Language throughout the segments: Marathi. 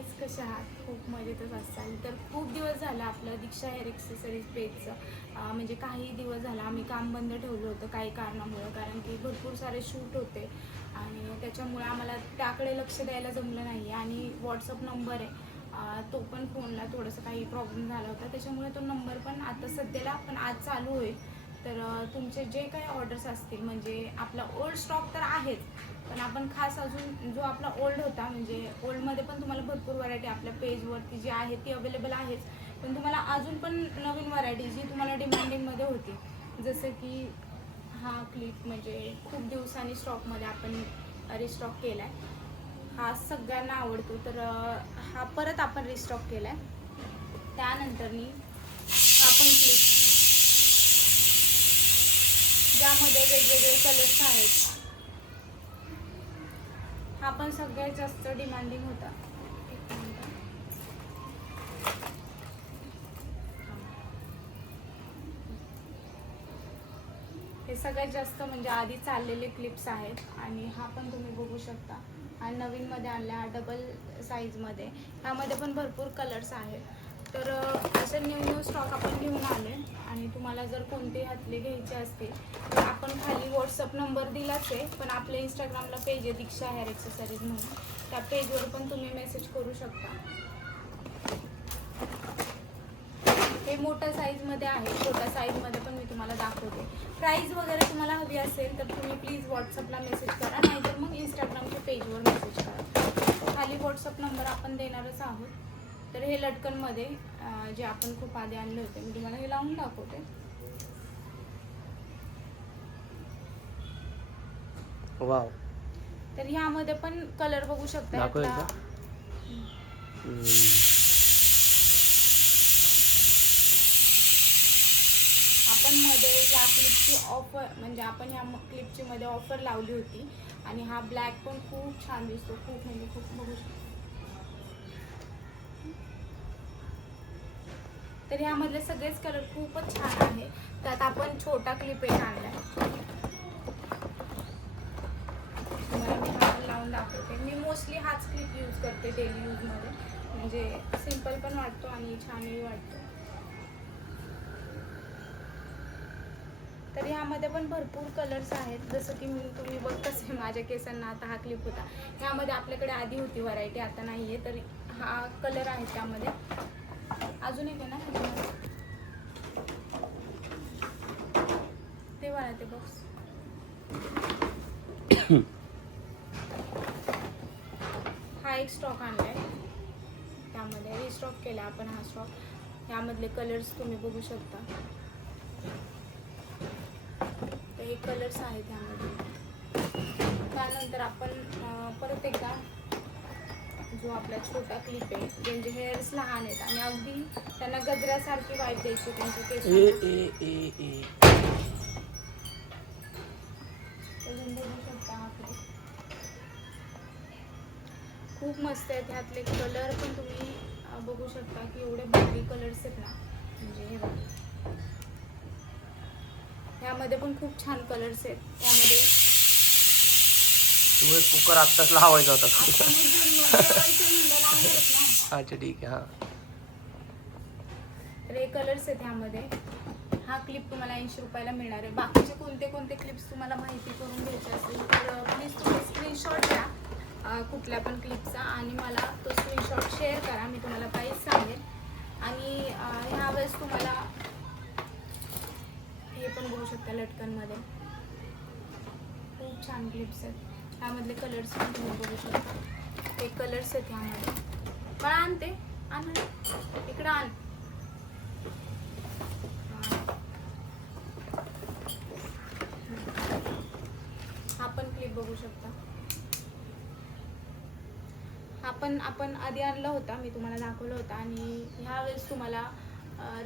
गाईज, कशा आहात? खूप मजेतच असाल. तर खूप दिवस झाला आपलं दीक्षा हेअर एक्सेसरीज पेजचं म्हणजे काही दिवस झाला आम्ही काम बंद ठेवलं होतं काही कारणामुळे, कारण की भरपूर सारे शूट होते आणि त्याच्यामुळे आम्हाला त्याकडे लक्ष द्यायला जमलं नाही. आणि व्हॉट्सअप नंबर आहे तो पण फोनला थोडंसं काही प्रॉब्लेम झाला होता, त्याच्यामुळे तो नंबर पण आता सध्याला पण आज चालू होईल. तर तुमचे जे काही ऑर्डर्स असतील, म्हणजे आपला ओल्ड स्टॉक तर आहेच, पण आपण खास अजून जो आपला ओल्ड होता, म्हणजे ओल्डमध्ये पण तुम्हाला भरपूर व्हरायटी आपल्या पेजवरती जी आहे ती अवेलेबल आहेच, पण तुम्हाला अजून पण नवीन व्हरायटी जी तुम्हाला डिमांडिंगमध्ये होती, जसं की हा क्लिप म्हणजे खूप दिवसांनी स्टॉकमध्ये आपण रिस्टॉक केला आहे. हा सगळ्यांना आवडतो, तर हा परत आपण रिस्टॉक केला आहे. त्यानंतरनी हा पण क्लिप ज्यामध्ये वेगवेगळे कलर्स आहेत, हा पण सगळ्यात जास्त डिमांडिंग होता. एक मिनिट. हे सगळ्यात जास्त म्हणजे आधी चाललेले क्लिप्स आहेत आणि हा पण तुम्ही बघू शकता. आणि नवीनमध्ये आणल्या डबल साईजमध्ये, ह्यामध्ये पण भरपूर कलर्स आहेत. तर असे न्यू स्टॉक आपण घेऊन आले आणि तुम्हाला जर कोणते हातले घ्यायचे असतील तर आपण खाली व्हॉट्सअप नंबर दिलाच आहे, पण आपल्या इंस्टाग्रामला पेज आहे दीक्षा हेअर एक्सेसरीज म्हणून, त्या पेजवर पण तुम्ही मेसेज करू शकता. हे मोठ्या साईजमध्ये आहे, छोट्या साईजमध्ये पण मी तुम्हाला दाखवते. प्राईस वगैरे तुम्हाला हवी असेल तर तुम्ही प्लीज व्हॉट्सअपला मेसेज करा, नाहीतर मग इंस्टाग्रामच्या पेजवर मेसेज करा. खाली व्हॉट्सअप नंबर आपण देणारच आहोत. तर हे लटकनमध्ये जे आपण खूप आधी आणले होते, मी तुम्हाला हे लावून दाखवते. वाव. तर ह्यामध्ये पण कलर बघू शकता. आपण मध्ये या क्लिपची ऑफर, म्हणजे आपण ह्या क्लिपची मध्ये ऑफर लावली होती आणि हा ब्लॅक पण खूप छान दिसतो, खूप म्हणजे खूप बघू शकतो. तर ह्यामधले सगळेच कलर खूपच छान आहे. त्यात आपण छोटा क्लिप एक आणलाय, तुम्हाला मी हा पण लावून दाखवते. मी मोस्टली हाच क्लिप यूज करते डेली यूजमध्ये, म्हणजे सिम्पल पण वाटतो आणि छानही वाटतो. तर ह्यामध्ये पण भरपूर कलर्स आहेत, जसं की तुम्ही बघताच माझ्या केसांना आता हा क्लिप होता. ह्यामध्ये आपल्याकडे आधी होती व्हरायटी, आता नाही आहे. तर हा कलर आहे त्यामध्ये. अजून एक आहे ना ते वाला ते बॉक्स. हा एक स्टॉक आणलाय, त्यामध्ये रिस्टॉक केला आपण हा स्टॉक. ह्यामधले कलर्स तुम्ही बघू शकता. तर हे कलर्स आहेत ह्यामध्ये. त्यानंतर आपण परत एकदा जो आपला छोटा क्लिप आहे, ज्यांचे हेअर्स लहान आहेत आणि अगदी त्यांना गजऱ्यासारखी वाईब द्यायची त्यांची केस, बघू शकता हा क्लिप. खूप मस्त आहेत. ह्यातले कलर पण तुम्ही बघू शकता की एवढे भारी कलर्स आहेत ना, म्हणजे हे बघा. ह्यामध्ये पण खूप छान कलर्स आहेत. त्यामध्ये कुकर आत्ताच लावायचा होता. अच्छा ठीक आहे. हा तर हे कलर्स आहेत ह्यामध्ये. हा क्लिप तुम्हाला 80 रुपयाला मिळणार आहे. बाकीचे कोणते कोणते क्लिप्स तुम्हाला माहिती करून घ्यायचे असेल तर प्लीज तुम्ही स्क्रीनशॉट घ्या कुठल्या पण क्लिपचा आणि मला तो स्क्रीनशॉट शेअर करा. मी तुम्हाला प्राईस सांगेन. आणि ह्यावेळेस तुम्हाला हे पण बघू शकता लटकनमध्ये, खूप छान क्लिप्स आहेत. ह्यामधले कलर्स पण तुम्ही बघू शकता. हे कलर्स आहेत ह्यामध्ये. मला आणते आण इकडं आण. हा पण क्लिप बघू शकता. हा पण आपण आधी आणला होता, मी तुम्हाला दाखवला होता. आणि ह्यावेळेस तुम्हाला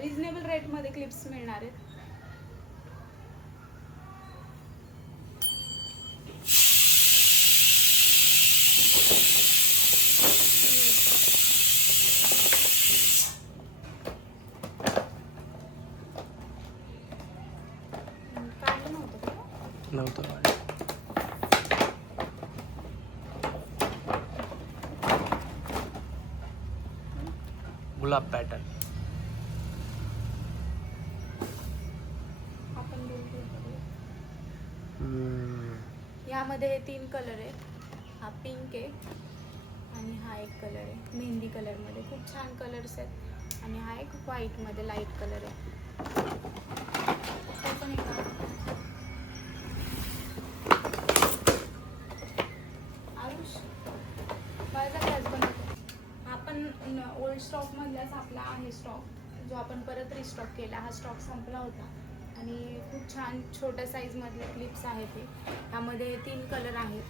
रिजनेबल रेटमध्ये क्लिप्स मिळणार आहेत. काढलं नव्हतं का? नव्हतं. गुलाब पॅटर्न. आपण यामध्ये हे 3 कलर आहेत. हा पिंक आहे आणि हा एक कलर आहे मेहंदी कलरमध्ये. खूप छान कलर्स आहेत. आणि हा एक व्हाईटमध्ये लाईट कलर आहे. ते पण एक आरुष माझा गॅस बनवतो. हा पण ओल्ड स्टॉकमधलाच आपला आहे स्टॉक, जो आपण परत रिस्टॉक केला. हा स्टॉक संपला होता आणि खूप छान छोट्या साईजमधले क्लिप्स आहेत हे. त्यामध्ये 3 कलर आहेत.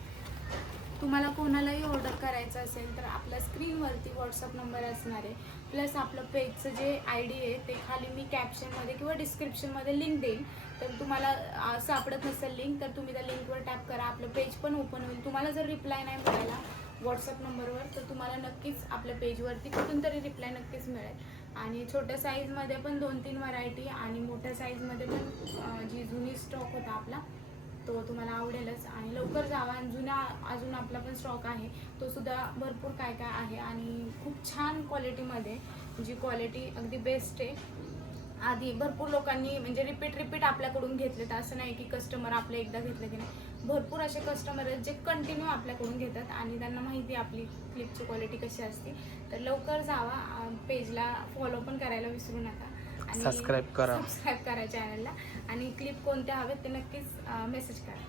तुम्हाला कोणालाही ऑर्डर करायचं असेल तर आपल्या स्क्रीनवरती व्हॉट्सअप नंबर असणार आहे. प्लस आपलं पेजचं जे ID आहे ते खाली मी कॅप्शनमध्ये किंवा डिस्क्रिप्शनमध्ये लिंक देईल. तर तुम्हाला सापडत नसेल लिंक तर तुम्ही त्या लिंकवर टॅप करा. आपलं पेज पण ओपन होईल. तुम्हाला जर रिप्लाय नाही मिळाला व्हॉट्सअप नंबरवर तर तुम्हाला नक्कीच आपल्या पेजवरती कुठून तरी रिप्लाय नक्कीच मिळेल. आणि छोट्या साईजमध्ये पण 2-3 व्हरायटी आणि मोठ्या साईजमध्ये पण जी जुनी स्टॉक होता आपला तो तुम्हाला आवडेलच. आणि लवकर जावा. जुन्या अजून आपला पण स्टॉक आहे तो सुद्धा भरपूर काय काय आहे आणि खूप छान क्वालिटीमध्ये. जी क्वालिटी अगदी बेस्ट आहे. आधी भरपूर लोकांनी म्हणजे रिपीट आपल्याकडून घेतले. तर असं नाही की कस्टमर आपले एकदा घेतले की नाही. भरपूर असे कस्टमर आहेत जे कंटिन्यू आपल्याकडून घेतात आणि त्यांना माहिती आहे आपली क्लिपची क्वालिटी कशी असते. तर लवकर जावा. पेजला फॉलो पण करायला विसरू नका आणि सबस्क्राईब करा चॅनलला. आणि क्लिप कोणत्या हवेत ते नक्कीच मेसेज करा.